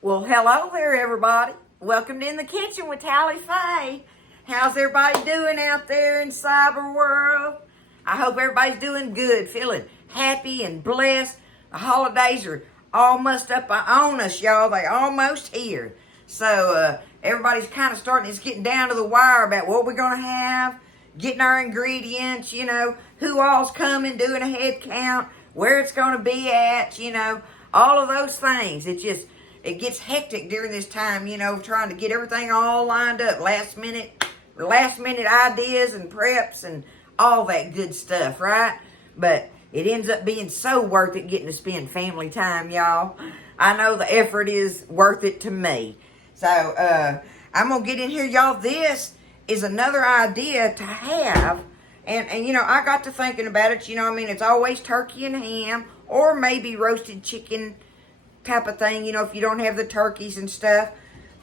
Well, hello there, everybody. Welcome to In the Kitchen with Tally Faye. How's everybody doing out there in cyber world? I hope everybody's doing good, feeling happy and blessed. The holidays are almost up on us, y'all. They almost here. So everybody's kind of starting, it's getting down to the wire about what we're going to have, getting our ingredients, who all's coming, doing a head count, where it's going to be at, all of those things. It gets hectic during this time, trying to get everything all lined up, last minute ideas and preps and all that good stuff, right? But it ends up being so worth it getting to spend family time, y'all. I know the effort is worth it to me. So I'm going to get in here, y'all. This is another idea to have. And I got to thinking about it. It's always turkey and ham or maybe roasted chicken type of thing, if you don't have the turkeys and stuff.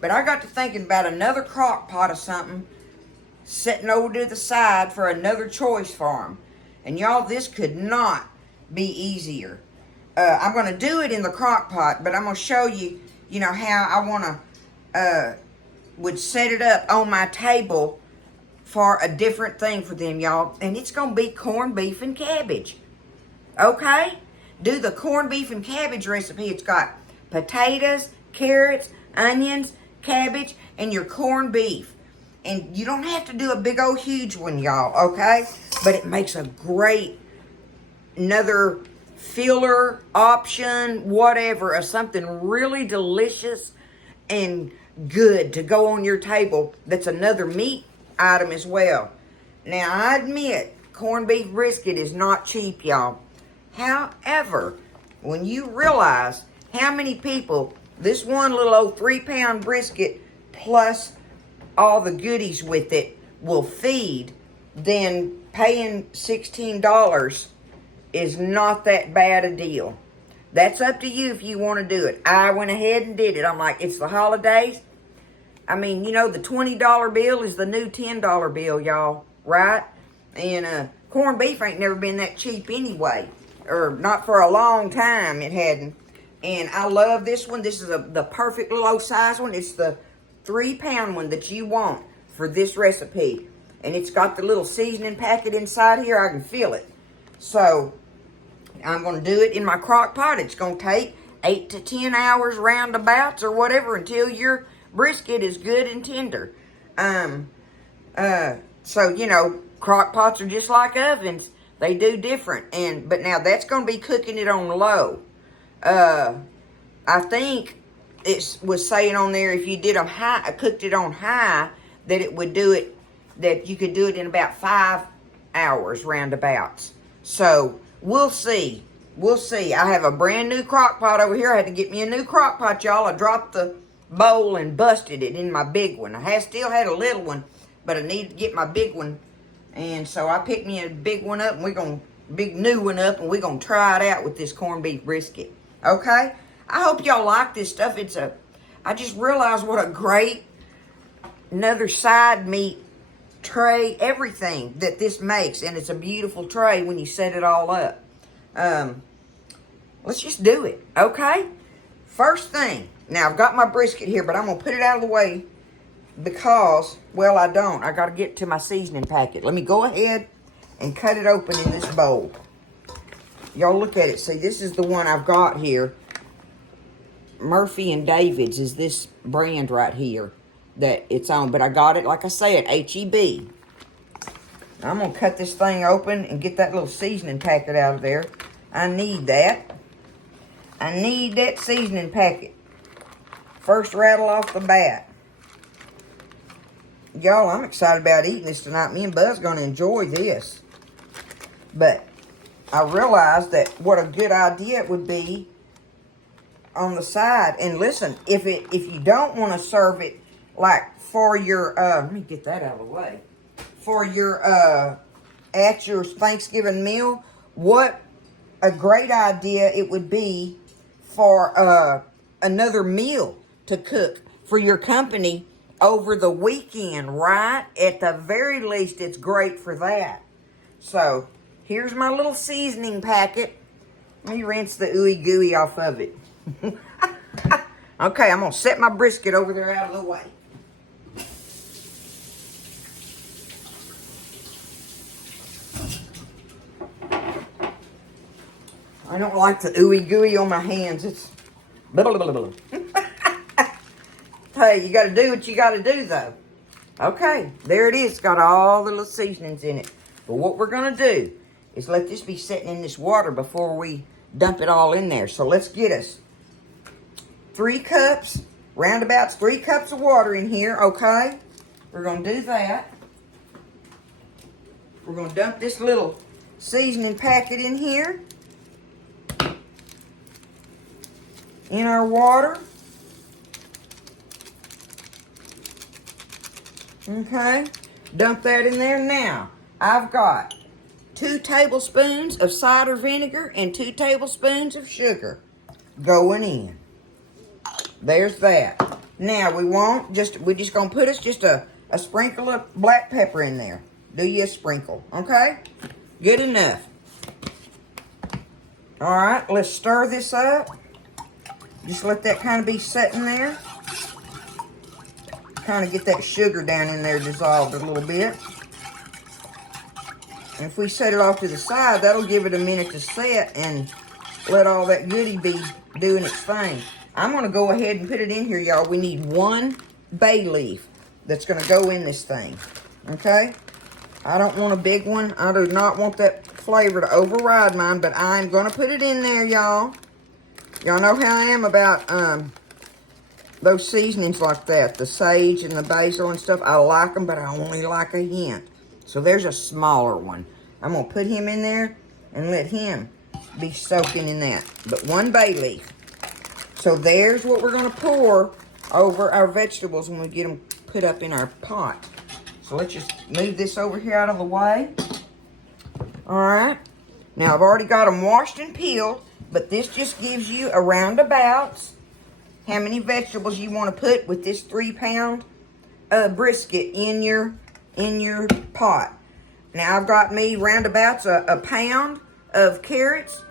But I got to thinking about another crock pot or something sitting over to the side for another choice for them. And y'all, this could not be easier. I'm going to do it in the crock pot, but I'm going to show you, how I want to, would set it up on my table for a different thing for them, y'all. And it's going to be corned beef and cabbage. Okay? Do the corned beef and cabbage recipe. It's got potatoes, carrots, onions, cabbage, and your corned beef. And you don't have to do a big old huge one, y'all, okay? But it makes a great another filler option, whatever, of something really delicious and good to go on your table that's another meat item as well. Now, I admit, corned beef brisket is not cheap, y'all. However, when you realize how many people this one little old 3-pound brisket plus all the goodies with it will feed, then paying $16 is not that bad a deal. That's up to you if you want to do it. I went ahead and did it. I'm like, it's the holidays. I mean, the $20 bill is the new $10 bill, y'all, right? And corned beef ain't never been that cheap anyway. Or not for a long time, it hadn't. And I love this one. This is the perfect little size one. It's the 3-pound one that you want for this recipe. And it's got the little seasoning packet inside here. I can feel it. So I'm going to do it in my crock pot. It's going to take 8 to 10 hours roundabouts or whatever until your brisket is good and tender. So, crock pots are just like ovens. They do different. But now that's going to be cooking it on low. I think it was saying on there if you did them high, cooked it on high, that it would do it, that you could do it in about 5 hours roundabouts. So we'll see. We'll see. I have a brand new crock pot over here. I had to get me a new crock pot, y'all. I dropped the bowl and busted it in my big one. I still had a little one, but I needed to get my big one. And so I picked me a big one up, and big new one up, and we're going to try it out with this corned beef brisket. Okay? I hope y'all like this stuff. I just realized what a great another side meat tray, everything that this makes. And it's a beautiful tray when you set it all up. Let's just do it. Okay? First thing. Now, I've got my brisket here, but I'm going to put it out of the way because, well, I don't. I got to get to my seasoning packet. Let me go ahead and cut it open in this bowl. Y'all look at it. See, this is the one I've got here. Murphy and David's is this brand right here that it's on. But I got it, like I said, H-E-B. I'm going to cut this thing open and get that little seasoning packet out of there. I need that. I need that seasoning packet. First rattle off the bat. Y'all, I'm excited about eating this tonight. Me and Buzz going to enjoy this. But I realized that what a good idea it would be on the side. And listen, if you don't want to serve it like for your, let me get that out of the way. For your, at your Thanksgiving meal, what a great idea it would be for another meal to cook for your company over the weekend, right? At the very least, it's great for that. So, here's my little seasoning packet. Let me rinse the ooey gooey off of it. Okay, I'm going to set my brisket over there out of the way. I don't like the ooey gooey on my hands. It's blah, blah, blah, blah. Hey, you got to do what you got to do, though. Okay, there it is. It's got all the little seasonings in it. But what we're going to do is let this be sitting in this water before we dump it all in there. So let's get us 3 cups, roundabouts 3 cups of water in here, okay? We're going to do that. We're going to dump this little seasoning packet in here. In our water. Okay, dump that in there. Now, I've got 2 tablespoons of cider vinegar and 2 tablespoons of sugar going in. There's that. Now, we're just going to put us just a sprinkle of black pepper in there. Do you a sprinkle, okay? Good enough. All right, let's stir this up. Just let that kind of be sitting there. Kind of get that sugar down in there dissolved a little bit. And if we set it off to the side, that'll give it a minute to set and let all that goodie be doing its thing. I'm going to go ahead and put it in here, y'all. We need 1 bay leaf that's going to go in this thing. Okay? I don't want a big one. I do not want that flavor to override mine, but I'm going to put it in there, y'all. Y'all know how I am about those seasonings like that. The sage and the basil and stuff. I like them, but I only like a hint. So there's a smaller one. I'm going to put him in there and let him be soaking in that. But 1 bay leaf. So there's what we're going to pour over our vegetables when we get them put up in our pot. So let's just move this over here out of the way. Alright. Now I've already got them washed and peeled. But this just gives you a roundabouts how many vegetables you want to put with this 3-pound brisket in your pot. Now I've got me roundabouts a pound of carrots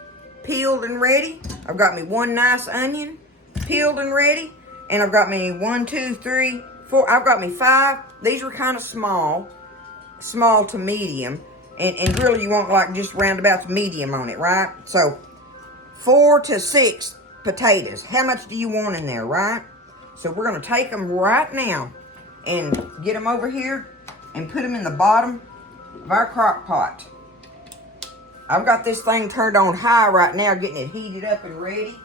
peeled and ready. I've got me 1 nice onion peeled and ready. And I've got me 1, 2, 3, 4. I've got me 5. These were kind of small to medium. And really you want like just roundabouts medium on it, right? So 4 to 6 potatoes. How much do you want in there, right? So we're going to take them right now and get them over here and put them in the bottom of our crock pot. I've got this thing turned on high right now, getting it heated up and ready.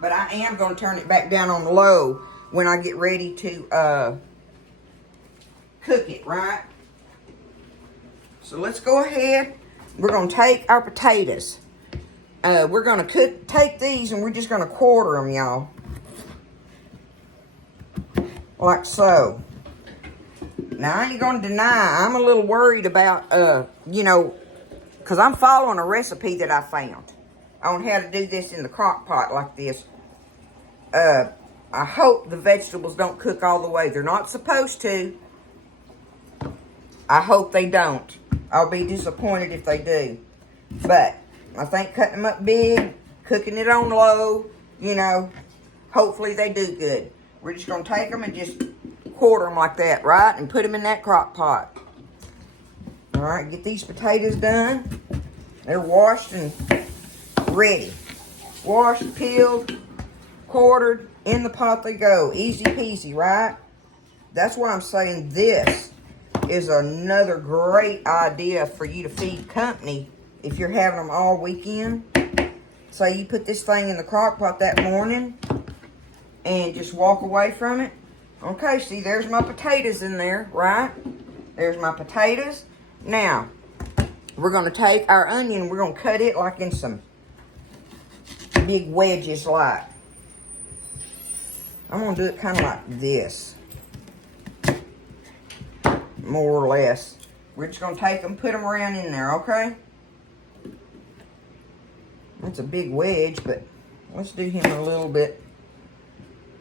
But I am going to turn it back down on low when I get ready to cook it, right? So let's go ahead. We're going to take our potatoes. We're going to take these and we're just going to quarter them, y'all. Like so. Now, I ain't going to deny, I'm a little worried about, because I'm following a recipe that I found on how to do this in the crock pot like this. I hope the vegetables don't cook all the way. They're not supposed to. I hope they don't. I'll be disappointed if they do. But I think cutting them up big, cooking it on low, hopefully they do good. We're just going to take them and just quarter them like that, right? And put them in that crock pot. All right, get these potatoes done. They're washed and ready. Washed, peeled, quartered, in the pot they go. Easy peasy, right? That's why I'm saying this is another great idea for you to feed company if you're having them all weekend. Say you put this thing in the crock pot that morning and just walk away from it. Okay, see, there's my potatoes in there, right? There's my potatoes. Now, we're going to take our onion, we're going to cut it like in some big wedges like. I'm going to do it kind of like this. More or less. We're just going to take them, put them around in there, okay? That's a big wedge, but let's do him a little bit.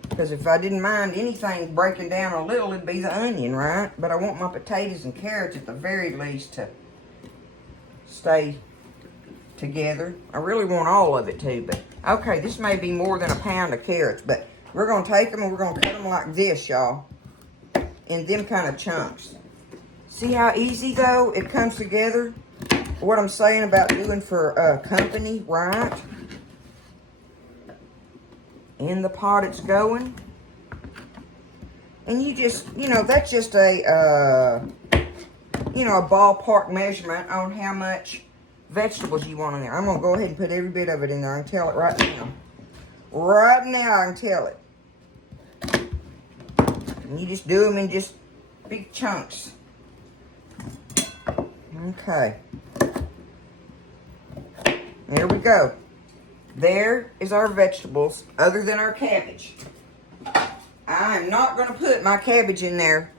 Because if I didn't mind anything breaking down a little, it'd be the onion, right? But I want my potatoes and carrots at the very least to stay together. I really want all of it too, but Okay, this may be more than a pound of carrots, but we're going to take them and we're going to cut them like this, y'all, in them kind of chunks. See how easy, though, it comes together? What I'm saying about doing for company, right? In the pot it's going. And you just, you know, that's just a, you know, a ballpark measurement on how much vegetables you want in there. I'm going to go ahead and put every bit of it in there. I can tell it right now. Right now I can tell it. And you just do them in just big chunks. Okay. There we go. There is our vegetables, other than our cabbage. I'm not going to put my cabbage in there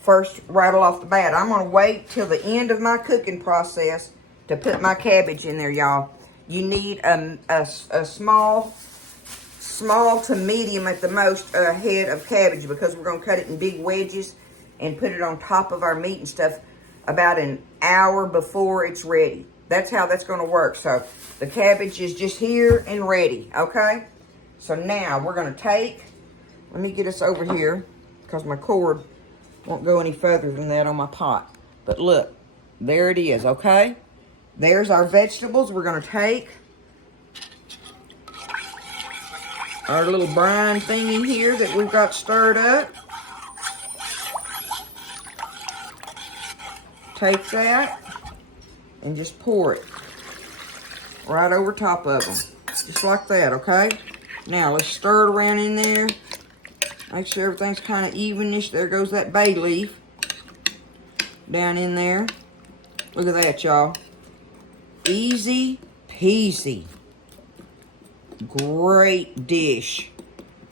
first right off the bat. I'm going to wait till the end of my cooking process to put my cabbage in there, y'all. You need a small to medium at the most head of cabbage, because we're going to cut it in big wedges and put it on top of our meat and stuff about an hour before it's ready. That's how that's going to work. So the cabbage is just here and ready, okay? So now we're going to take, let me get us over here because my cord won't go any further than that on my pot. But look, there it is, okay? There's our vegetables. We're going to take our little brine thingy here that we've got stirred up. Take that and just pour it right over top of them. Just like that, okay? Now, let's stir it around in there. Make sure everything's kind of evenish. There goes that bay leaf down in there. Look at that, y'all. Easy peasy. Great dish.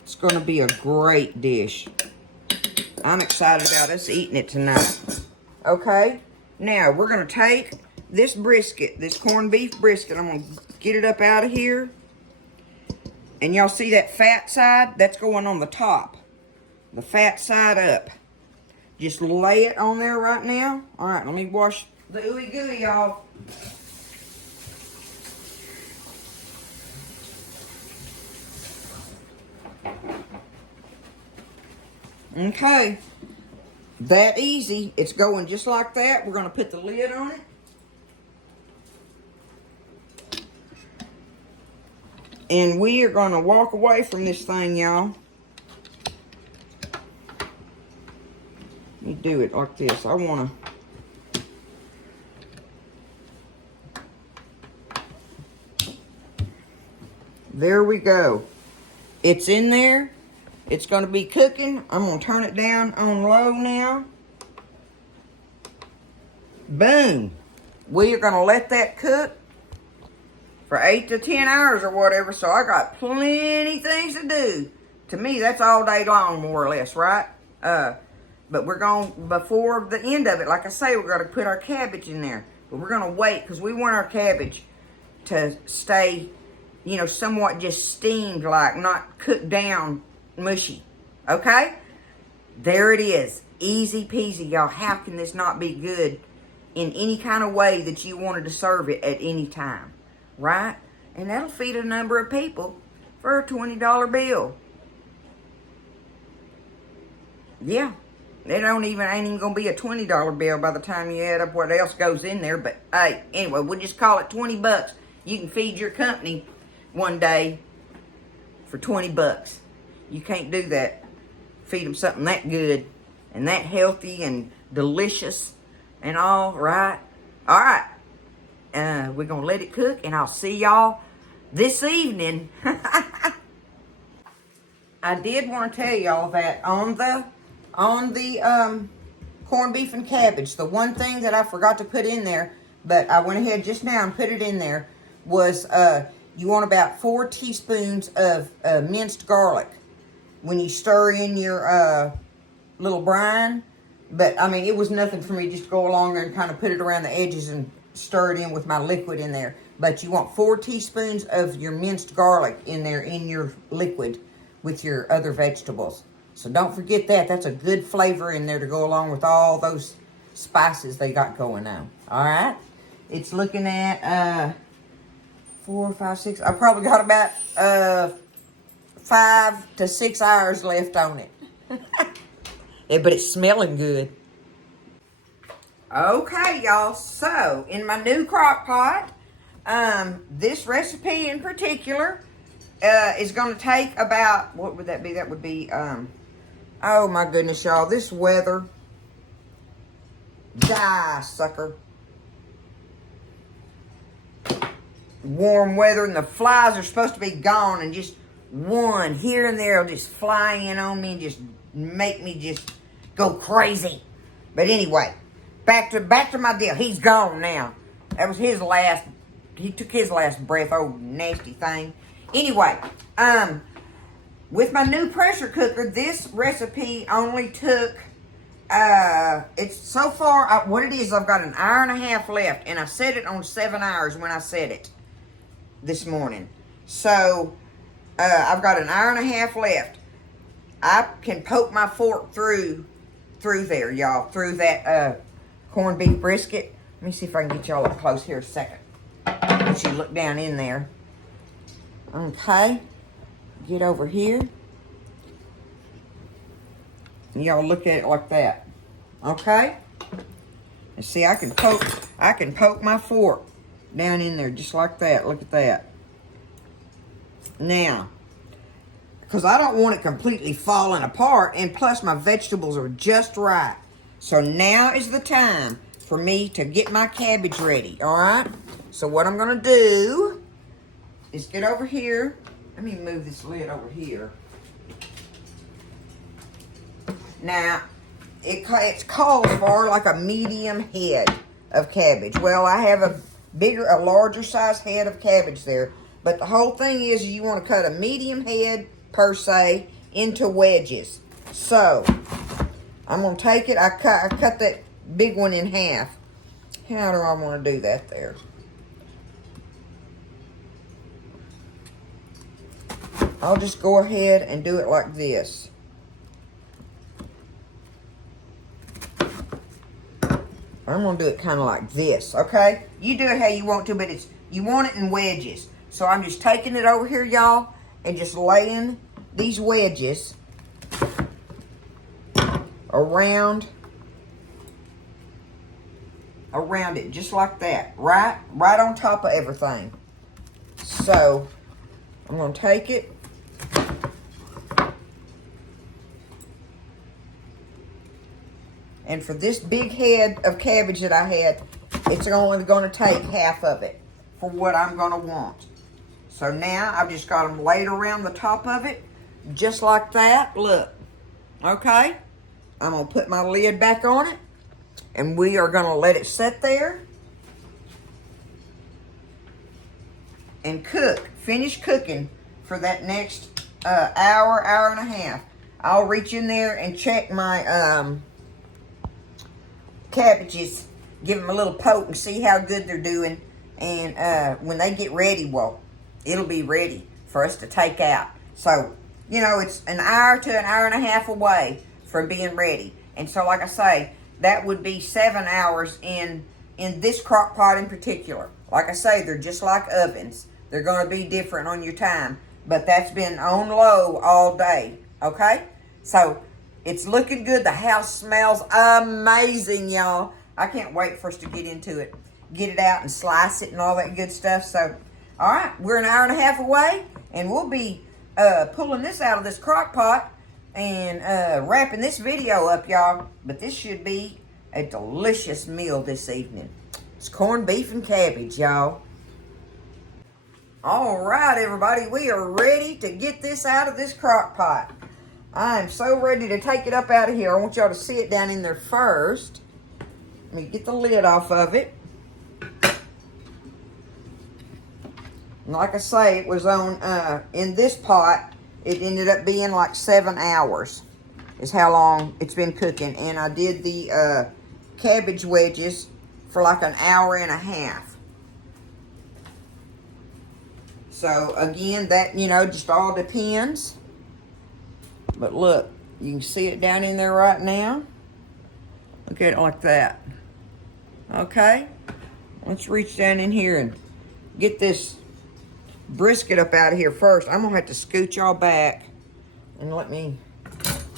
It's going to be a great dish. I'm excited about us eating it tonight. Okay? Now, we're going to take this brisket, this corned beef brisket. I'm going to get it up out of here. And y'all see that fat side? That's going on the top. The fat side up. Just lay it on there right now. All right, let me wash the ooey gooey, y'all. Okay. That easy. It's going just like that. We're going to put the lid on it. And we are going to walk away from this thing, y'all. Let me do it like this. I want to. There we go. It's in there. It's going to be cooking. I'm going to turn it down on low now. Boom. We are going to let that cook for 8 to 10 hours or whatever. So I got plenty things to do. To me, that's all day long, more or less, right? But we're going, before the end of it, like I say, we're going to put our cabbage in there. But we're going to wait, because we want our cabbage to stay, you know, somewhat just steamed, like, not cooked down mushy. Okay? There it is. Easy peasy, y'all. How can this not be good in any kind of way that you wanted to serve it at any time? Right? And that'll feed a number of people for a $20 bill. Yeah. It ain't even going to be a $20 bill by the time you add up what else goes in there. But, hey, anyway, we'll just call it 20 bucks. You can feed your company one day for 20 bucks. You can't do that. Feed them something that good and that healthy and delicious and all, right? All right. We're going to let it cook, and I'll see y'all this evening. I did want to tell y'all that on the corned beef and cabbage, the one thing that I forgot to put in there, but I went ahead just now and put it in there, was you want about 4 teaspoons of minced garlic when you stir in your little brine. But, I mean, it was nothing for me just to go along there and kind of put it around the edges and stir it in with my liquid in there. But you want 4 teaspoons of your minced garlic in there in your liquid with your other vegetables. So don't forget that. That's a good flavor in there to go along with all those spices they got going on. All right? It's looking at 4, 5, 6. I probably got about 5 to 6 hours left on it. Yeah, but it's smelling good. Okay, y'all. So, in my new crock pot, this recipe in particular is going to take about, what would that be? That would be, oh my goodness, y'all. This weather. Die, sucker. Warm weather, and the flies are supposed to be gone, and just one here and there will just fly in on me and just make me just go crazy. But anyway, back to my deal. He's gone now. That was his last. He took his last breath. Oh, nasty thing. Anyway, with my new pressure cooker, this recipe only took. It's so far. What it is, I've got an hour and a half left, and I set it on 7 hours when I set it this morning. So I've got an hour and a half left. I can poke my fork through there, y'all, through that corned beef brisket. Let me see if I can get y'all up close here a second. Let you look down in there. Okay, get over here. Y'all look at it like that. Okay? And see, I can poke my fork down in there just like that. Look at that. Now, because I don't want it completely falling apart, and plus my vegetables are just right. So now is the time for me to get my cabbage ready, all right? So what I'm going to do is get over here. Let me move this lid over here. Now, it calls for like a medium head of cabbage. Well, I have a larger size head of cabbage there. But the whole thing is you want to cut a medium head, per se, into wedges. So, I'm going to take it. I cut that big one in half. How do I want to do that there? I'll just go ahead and do it like this. I'm going to do it kind of like this, okay? You do it how you want to, but you want it in wedges. So I'm just taking it over here, y'all, and just laying these wedges around it, just like that, right on top of everything. So I'm going to take it. And for this big head of cabbage that I had, it's only going to take half of it for what I'm going to want. So now I've just got them laid around the top of it, just like that. Look, okay? I'm going to put my lid back on it, and we are going to let it sit there and cook. Finish cooking for that next hour and a half. I'll reach in there and check my cabbages, give them a little poke and see how good they're doing. And when they get ready, well, it'll be ready for us to take out. So, you know, it's an hour to an hour and a half away from being ready. And so, like I say, that would be 7 hours in this crock pot in particular. Like I say, they're just like ovens. They're going to be different on your time. But that's been on low all day, okay? So, it's looking good. The house smells amazing, y'all. I can't wait for us to get into it. Get it out and slice it and all that good stuff. So, all right, we're an hour and a half away, and we'll be pulling this out of this crock pot and wrapping this video up, y'all. But this should be a delicious meal this evening. It's corned beef and cabbage, y'all. All right, everybody, we are ready to get this out of this crock pot. I am so ready to take it up out of here. I want y'all to see it down in there first. Let me get the lid off of it. And like I say, it was on, in this pot, it ended up being like 7 hours is how long it's been cooking. And I did the cabbage wedges for like an hour and a half. So again, that, you know, just all depends. But look, you can see it down in there right now. Look at it like that. Okay? Let's reach down in here and get this brisket up out of here first. I'm gonna have to scoot y'all back and let me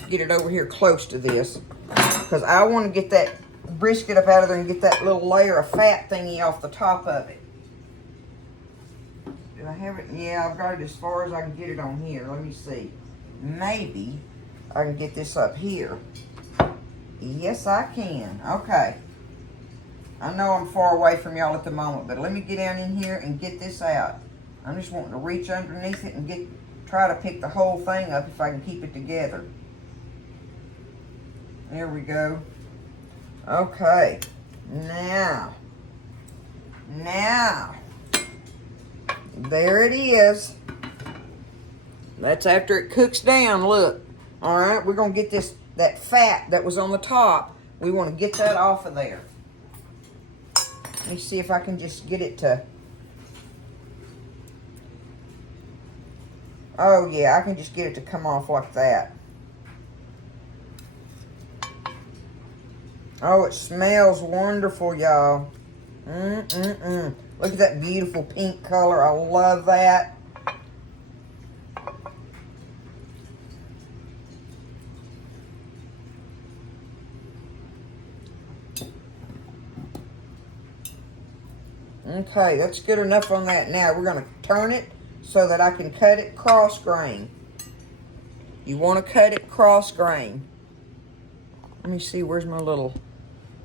get it over here close to this, because I want to get that brisket up out of there and get that little layer of fat thingy off the top of it. Do I have it? Yeah, I've got it as far as I can get it on here. Let me see. Maybe I can get this up here. Yes, I can. Okay. I know I'm far away from y'all at the moment, but let me get down in here and get this out. I'm just wanting to reach underneath it and try to pick the whole thing up if I can keep it together. There we go. Okay. Now. There it is. That's after it cooks down, look. All right, we're going to get that fat that was on the top. We want to get that off of there. Let me see if I can just get it to... Oh, yeah, I can just get it to come off like that. Oh, it smells wonderful, y'all. Look at that beautiful pink color. I love that. Okay, that's good enough on that. Now we're going to turn it so that I can cut it cross grain. You want to cut it cross grain. Let me see, where's my little...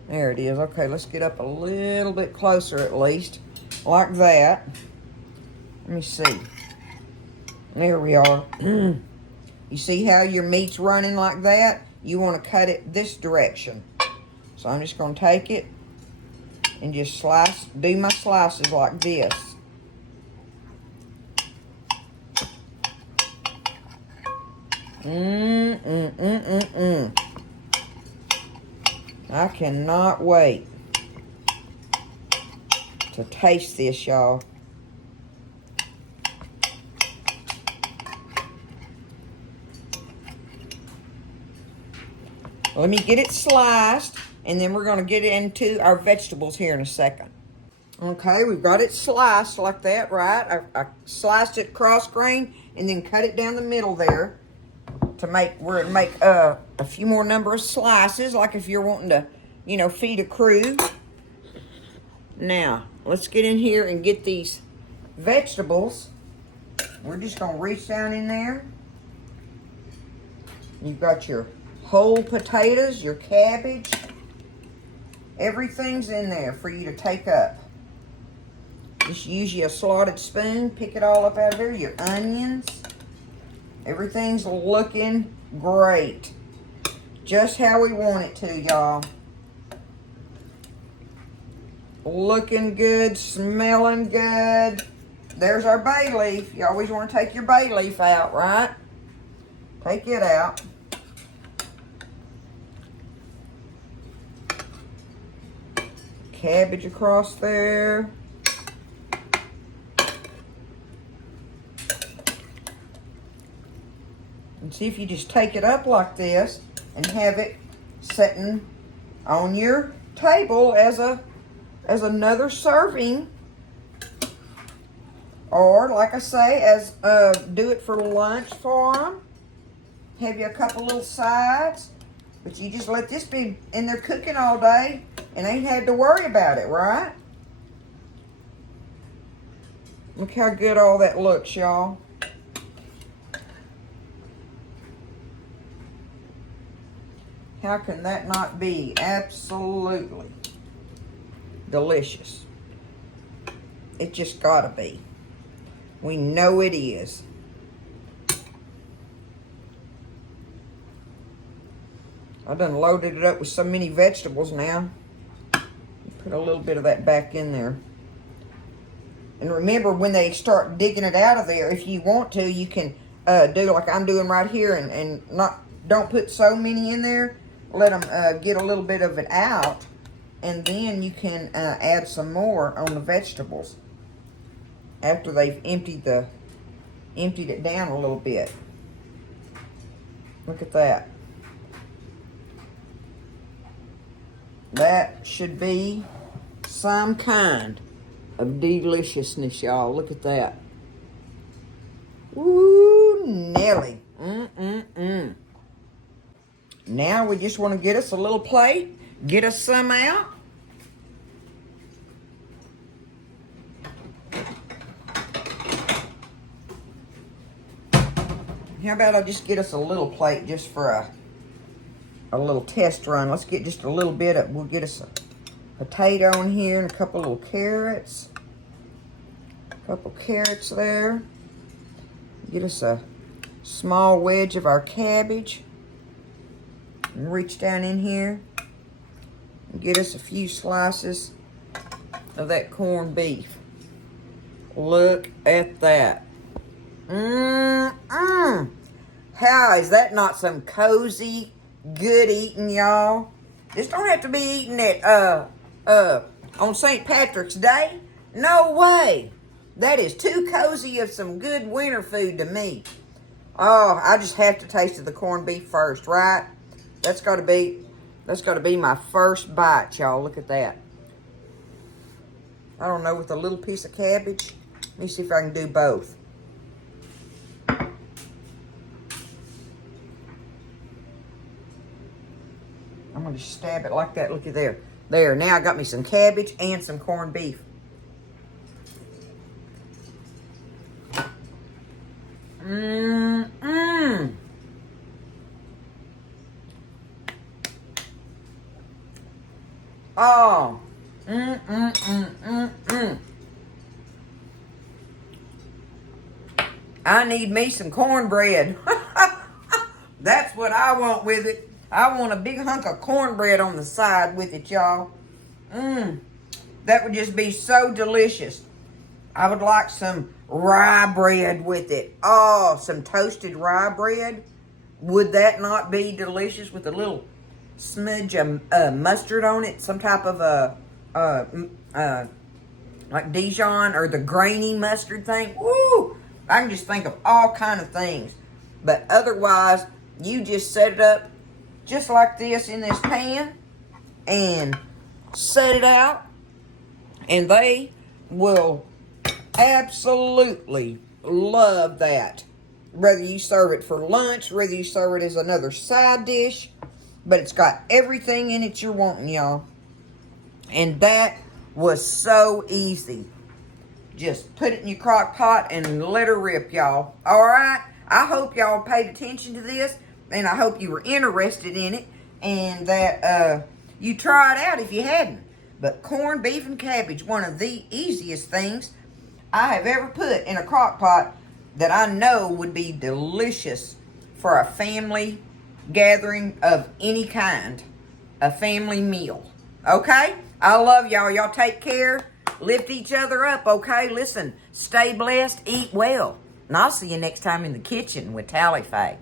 There it is. Okay, let's get up a little bit closer at least. Like that. Let me see. There we are. You see how your meat's running like that? You want to cut it this direction. So I'm just going to take it and just do my slices like this. I cannot wait to taste this, y'all. Let me get it sliced, and then we're going to get into our vegetables here in a second. Okay, we've got it sliced like that, right? I sliced it cross grain and then cut it down the middle there to make a few more number of slices, like if you're wanting to, feed a crew. Now, let's get in here and get these vegetables. We're just going to reach down in there. You've got your whole potatoes, your cabbage. Everything's in there for you to take up. Just use you a slotted spoon, pick it all up out of there. Your onions. Everything's looking great. Just how we want it to, y'all. Looking good, smelling good. There's our bay leaf. You always want to take your bay leaf out, right? Take it out. Cabbage across there. And see if you just take it up like this and have it sitting on your table as another serving. Or, like I say, do it for lunch for them. Have you a couple little sides. But you just let this be in there cooking all day and ain't had to worry about it, right? Look how good all that looks, y'all. How can that not be absolutely delicious? It just gotta be. We know it is. I done loaded it up with so many vegetables now. Put a little bit of that back in there. And remember, when they start digging it out of there, if you want to, you can do like I'm doing right here and don't put so many in there. Let them get a little bit of it out. And then you can add some more on the vegetables after they've emptied it down a little bit. Look at that. That should be some kind of deliciousness, y'all. Look at that. Nelly. Now we just want to get us a little plate. Get us some out. How about I just get us a little plate just for a little test run. Let's get just a little bit of, we'll get us a potato in here and a couple little carrots. A couple carrots there. Get us a small wedge of our cabbage. And reach down in here and get us a few slices of that corned beef. Look at that. How is that not some cozy, good eating, y'all? This don't have to be eaten at on St. Patrick's Day. No way. That is too cozy of some good winter food to me. Oh, I just have to taste of the corned beef first, right? That's gotta be my first bite, y'all. Look at that. I don't know, with a little piece of cabbage. Let me see if I can do both. I'm going to just stab it like that. Look at there. There. Now I got me some cabbage and some corned beef. Oh. I need me some cornbread. That's what I want with it. I want a big hunk of cornbread on the side with it, y'all. That would just be so delicious. I would like some rye bread with it. Oh, some toasted rye bread. Would that not be delicious with a little smudge of mustard on it? Some type of like Dijon or the grainy mustard thing. Woo! I can just think of all kind of things. But otherwise, you just set it up just like this in this pan and set it out, and they will absolutely love that. Whether you serve it for lunch, whether you serve it as another side dish, but it's got everything in it you're wanting, y'all. And that was so easy. Just put it in your crock pot and let her rip, y'all. All right? I hope y'all paid attention to this, and I hope you were interested in it, and that you try it out if you hadn't. But corned beef and cabbage, one of the easiest things I have ever put in a crock pot that I know would be delicious for a family gathering of any kind, a family meal. Okay? I love y'all. Y'all take care. Lift each other up, okay? Listen, stay blessed, eat well. And I'll see you next time in the kitchen with Tally Faye.